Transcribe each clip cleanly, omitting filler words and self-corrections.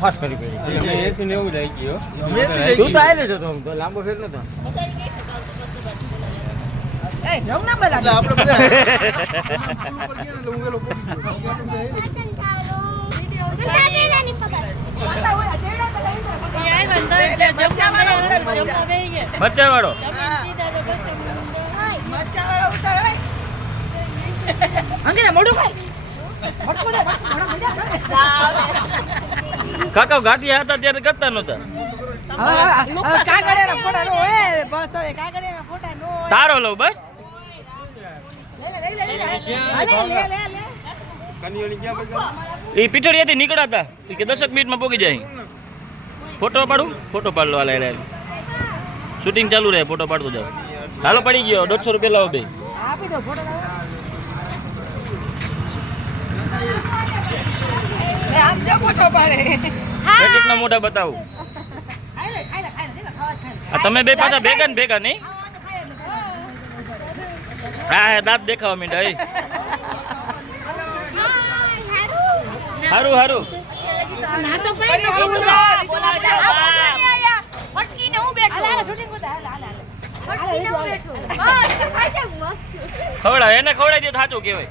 fast કરી પડી અમે 80 90 લઈ ગયો તું તો આવી જતો તો લાંબો ફેર નતો એ રંગ ના બલા આપણે બધા ઉપર ગયા એટલે હું વેલો પડી ગયો ની ખબર પાતા હોય જેડા તો લઈ જાય અંદર જમવા બેહી ગયા બચ્ચા વાળો મચ્ચા વાળો ઉતર અંગે મોઢું ખાઈ મટકો દે કાકા ગાંઠિયા હતા ત્યારે કરતા નહોતા કાગળિયાના ફોટા નો હોય બસ હવે કાગળિયાના ફોટા નો હોય તારો લઉં બસ લે કનિયોની ક્યાં બગા એ પીઠળિયાથી નીકળ્યા હતા કે 10 મિનિટમાં પોગી જાય ફોટો પાડું ફોટો પાડ લો હાલે શૂટિંગ ચાલુ રહે ફોટો પાડતો જાવ હાલો પડી ગયો 150 રૂપિયા લાવો બે આપી દો ફોટો લે આમ જો ફોટો પાડે પેકેટના મોઢા બતાવું ખાઈ લે ખાવા આ તમે બે પાછા ભેગા ને ભેગા નહીં હા દાંત દેખાવા મીંડા એ હારું હારું ના તો પઈ ન ફટકીને હું બેઠો હાલ શૂટિંગ કરતા હાલ ફટકીને હું બેઠો બસ ખાઈ જા મસ્ત ખવડાવ એને ખવડાવી દે સાચું કહેવાય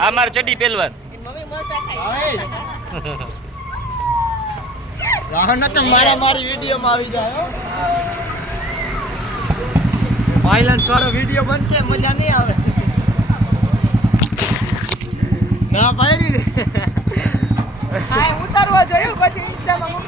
આ માર ચડી પહેલવાન મમ્મી મસ્ત ખાઈ રાહન તો મારા મારી વિડિયોમાં આવી જાય વાયલન્સ વાળો વિડિયો બનશે મજા નહીં આવે ના પાડી ને હા ઉતારવા જોયું પછી ઇન્સ્ટામાં